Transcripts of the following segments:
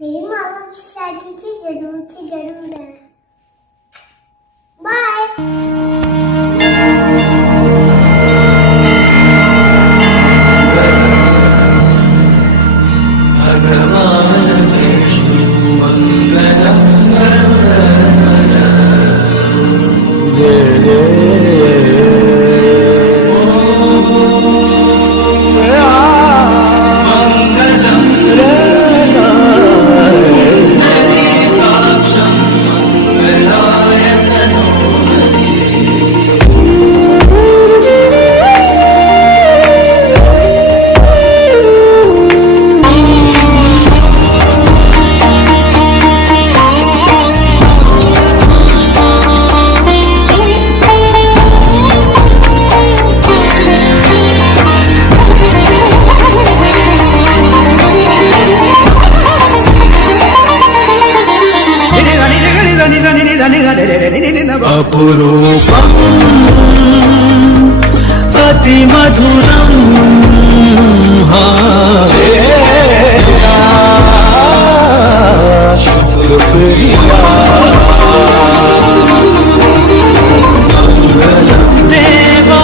मेरी मामा की शादी की जरूर है। बाय। అపురూపం అతి మధురం శుక్రియా దేవా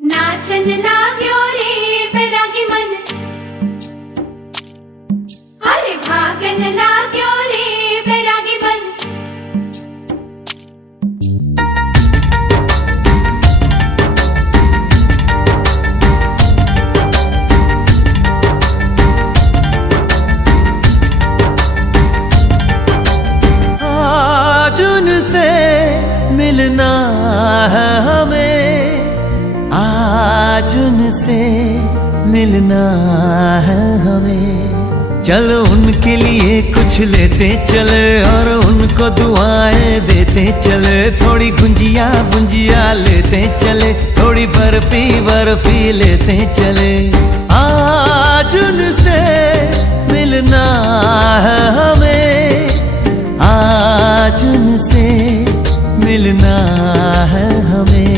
नाचन लाग्यो रे बैरागी मन, अरे भागन लाग्यो रे बैरागी मन। आज उनसे मिलना है हमें, आज उनसे मिलना है हमें। चलो उनके लिए कुछ लेते चले और उनको दुआएं देते चले। थोड़ी गुंजिया बुंजिया लेते चले, थोड़ी बर्फी बर्फी लेते चले। आज उनसे मिलना है हमें, आज उनसे मिलना है हमें।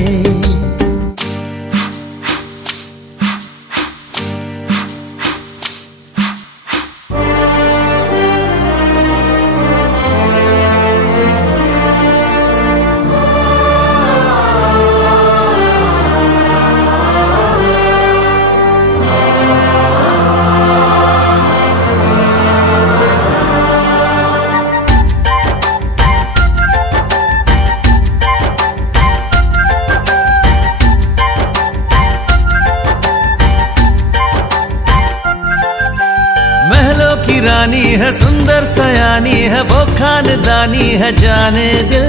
महलों की रानी है, सुंदर सयानी है, वो खानदानी है जाने दिल।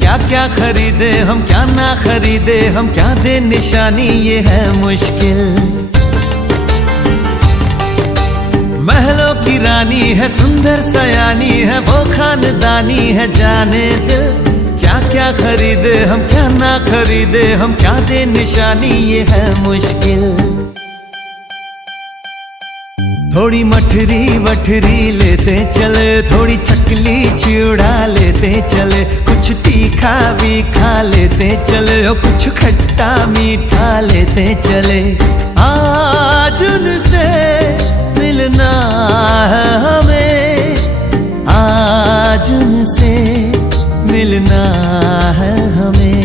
क्या क्या खरीदे हम, क्या ना खरीदे हम, क्या दे निशानी, ये है मुश्किल। महलों की रानी है, सुंदर सयानी है, वो खानदानी है जाने दिल। क्या क्या खरीदे हम, क्या ना खरीदे हम, क्या दे निशानी, ये है मुश्किल। थोड़ी मठरी वठरी लेते चले, थोड़ी चकली चिड़ा लेते चले। कुछ तीखा भी खा लेते चले और कुछ खट्टा मीठा लेते चले। आज उनसे मिलना है हमें, आज उनसे मिलना है हमें।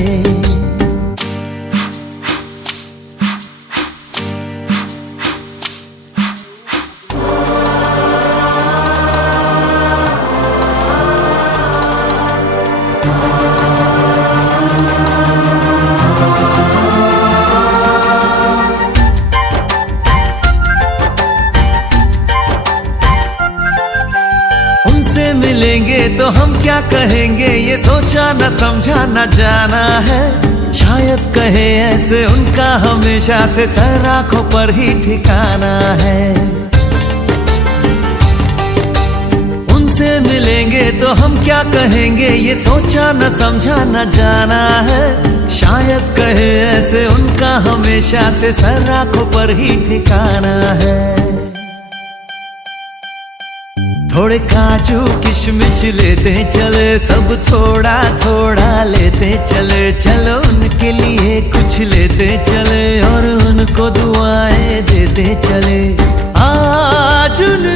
उनसे मिलेंगे तो हम क्या कहेंगे, ये सोचा न समझा न जाना है। शायद कहे ऐसे उनका हमेशा से सर आंखों पर ही ठिकाना है। उनसे मिलेंगे तो हम क्या कहेंगे, ये सोचा न समझा न जाना है। शायद कहे ऐसे उनका हमेशा से सर आंखों पर ही ठिकाना है। थोड़े काजू किशमिश लेते चले, सब थोड़ा थोड़ा लेते चले। चलो उनके लिए कुछ लेते चले और उनको दुआएं देते चले। आज उन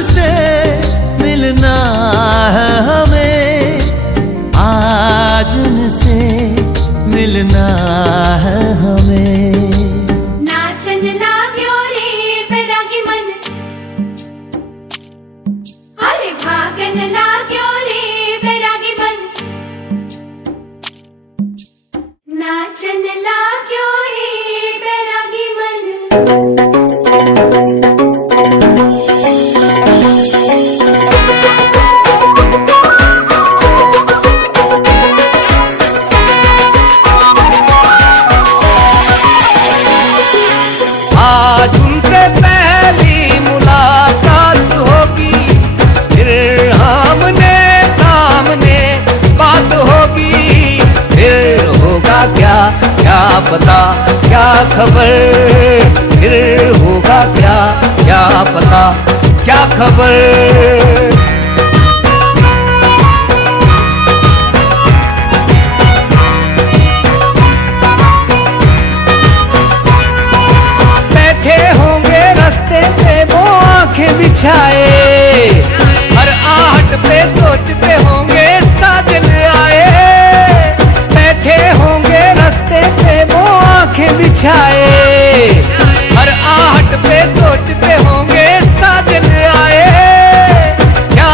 बैरागी मन, अरे भागन लाग्यो रे बैरागी मन, नाचन लाग्यो रे बैरागी मन। आज उनसे पहली मुलाकात होगी, फिर आमने सामने बात होगी, फिर होगा क्या क्या पता क्या खबर, फिर होगा क्या क्या पता क्या खबर। बिछाए हर आहट पे सोचते होंगे साजन आए, बैठे होंगे रास्ते पे वो आंखें बिछाए, हर आहट पे सोचते होंगे साजन आए। क्या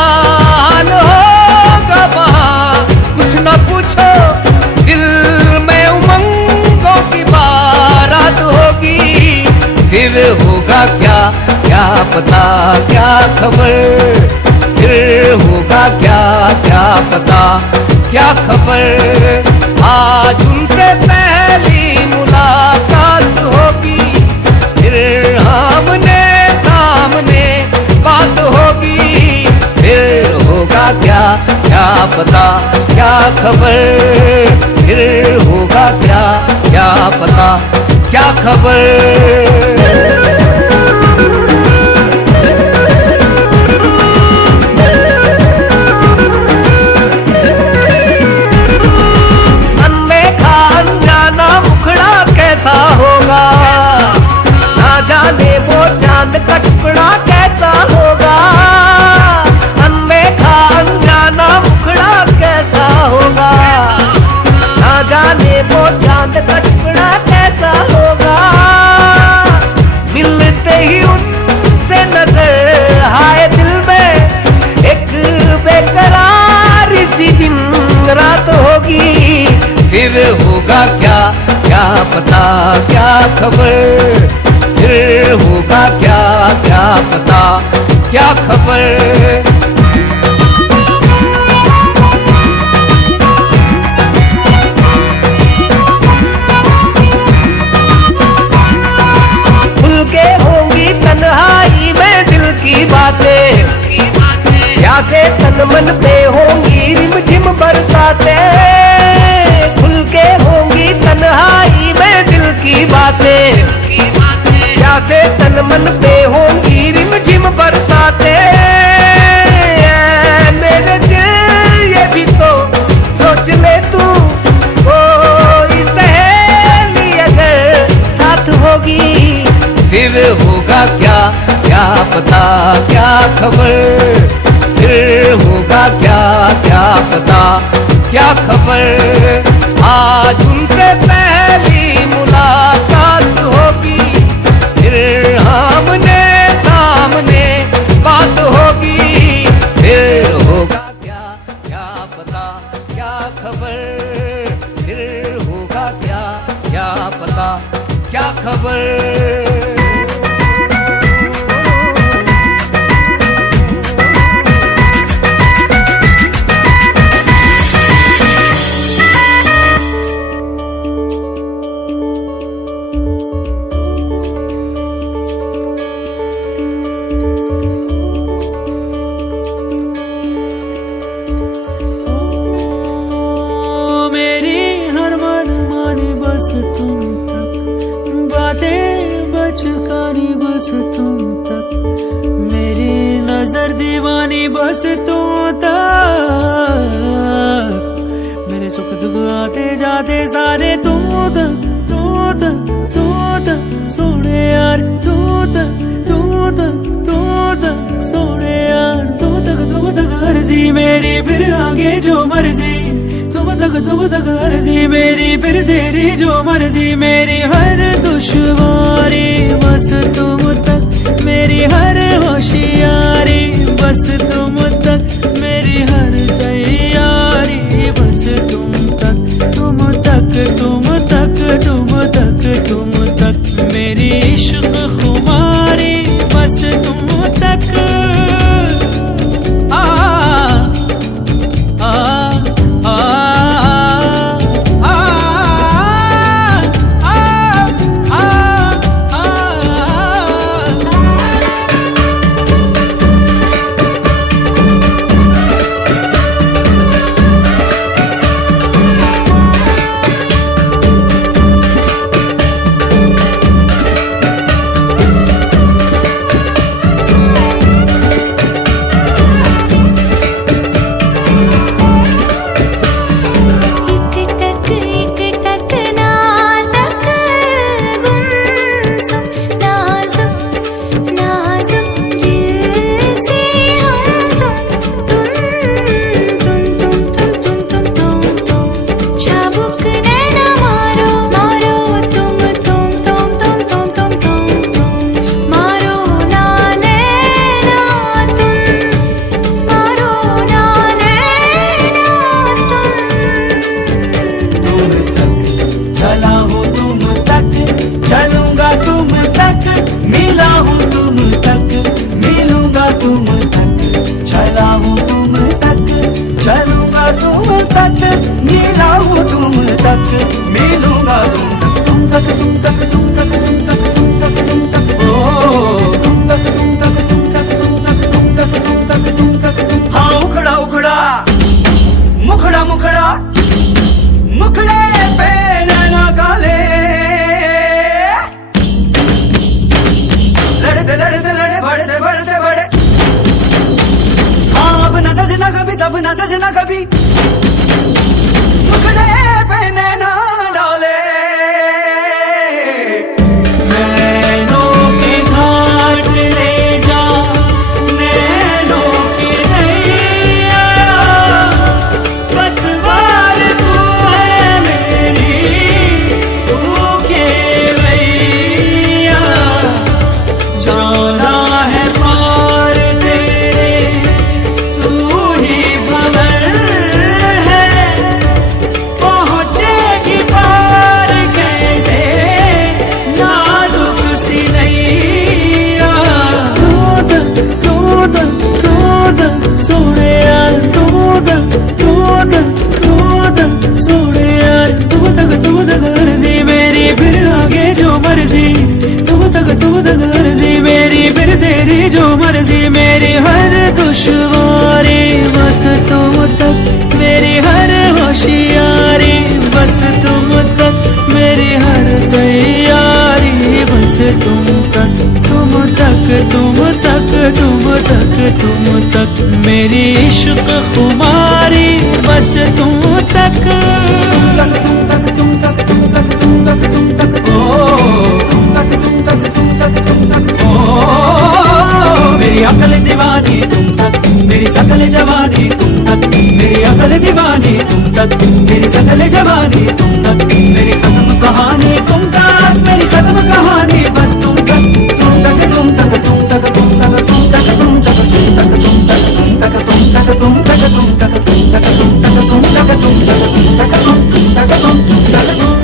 हाल होगा वहाँ कुछ न पूछो, दिल में उमंगों की बारात होगी, फिर होगा क्या क्या पता क्या खबर, फिर होगा क्या क्या पता क्या खबर। आज उनसे पहली मुलाकात होगी, फिर आमने सामने बात होगी, फिर होगा क्या क्या पता क्या खबर, फिर होगा क्या क्या पता क्या खबर। होगा ना जाने वो चांद का टुकड़ा कैसा होगा, अनदेखा अनजाना मुखड़ा कैसा होगा, ना जाने वो चांद का टुकड़ा कैसा होगा। मिलते ही उनसे नजर आए दिल में एक बेकरारी सी दिन रात होगी, फिर होगा क्या क्या पता क्या खबर, फिर होगा क्या क्या पता क्या खबर। खुल के होंगी तन्हाई में दिल की बातें, क्या से तन मन पे होंगी रिमझिम बरसातें, खुल के होंगी तन्हाई में दिल की बातें, क्या से तन मन पे होंगी रिमझिम बरसातें। मेरे दिल ये भी तो सोच ले तू, कोई सहेली अगर साथ होगी, फिर होगा क्या क्या पता क्या खबर, फिर होगा क्या क्या पता क्या खबर। आज उनसे पहली मुलाकात होगी, फिर आमने सामने बात होगी, फिर होगा क्या क्या पता क्या खबर, फिर होगा क्या क्या पता क्या खबर। बस तुम तक बातें बचकानी, बस तुम तक मेरी नजर दीवानी, बस तुम तक मेरे सुख दुख आते जाते सारे तुम तक सोने यार, तू तक सोने यार, तुम तक अर्जी मेरी, फिर आगे जो मर्जी, तुम तक अर्जी मेरी, फिर तेरी जो मर्जी मेरी, हर दुश्वारी बस तुम तक मेरी हर होशियारी बस तुम तक, मेरी हर तैयारी बस तुम तक, तुम तक तुम तक तुम तक तुम तक, मेरी इश्क खुमारी बस तुम तक। आ आ आ सपना सजना कभी मुखड़े पे नैना डाले, नैनों के घाट ले जा, नैनों की नैया, पतवार तू है मेरी, तू केवैया, जाना है पार तेरे, तू ही भंवर है, पहुँचेगी पार कैसे नाजुक सी नैया। सोने यार सोने यार, तू तक अर्जी मेरी, फिर आगे जो मर्जी, तू तक अर्जी मेरी, फिर तेरी जो मर्जी, मेरी हर दुश्वारी बस तुम तक, मेरी हर होशियारी बस तुम तक, मेरी हर तैयारी बस तुम तक, तुम तक तुम तक तुम तक तुम तक, मेरी इश्क खुमारी बस तुम तक। मेरी अकल दीवानी तुम तक, मेरी सकल जवानी तुम तक, मेरी अकल दीवानी तुम तक, मेरी सकल जवानी तुम तक, मेरी खत्म कहानी तुम तक, मेरी खत्म कहानी बस तुम तक, तुम तक तुम तक तुम तक तुम तक तुम तक तुम तक तुम तक तुम तक तुम तक तुम तक तुम तक तुम तक तुम तक तुम तक तुम तक तुम तक तुम तक तुम तक तुम तक तुम।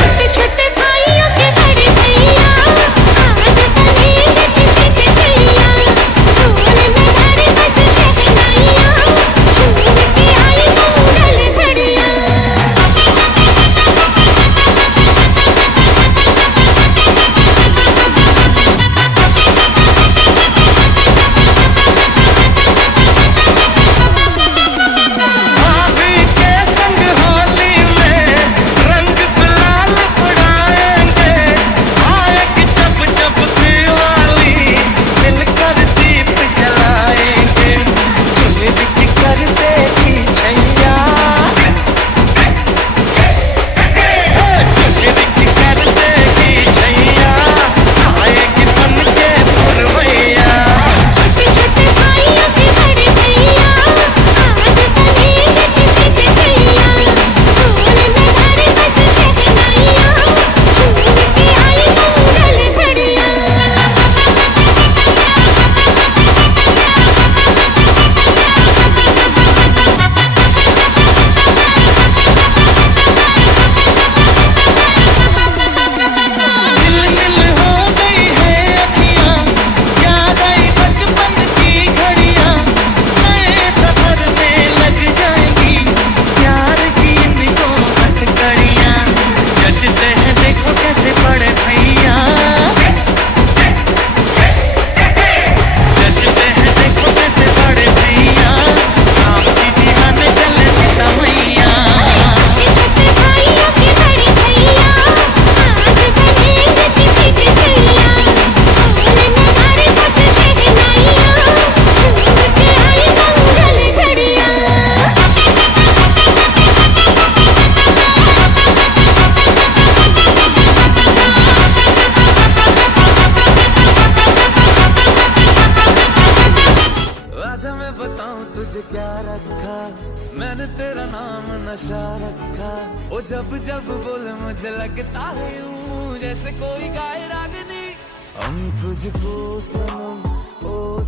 छोटे छोटे भाइयों के बड़े भैया, आज बनेंगे किसी के सैया, ढोल में बड़े बज शहनाइयाँ, झूम के आई तुझे क्या रखा, मैंने तेरा नाम नशा रखा। ओ जब जब बोले मुझे लगता है यूं जैसे कोई गाए रागनी। हम तुझको सनम ओ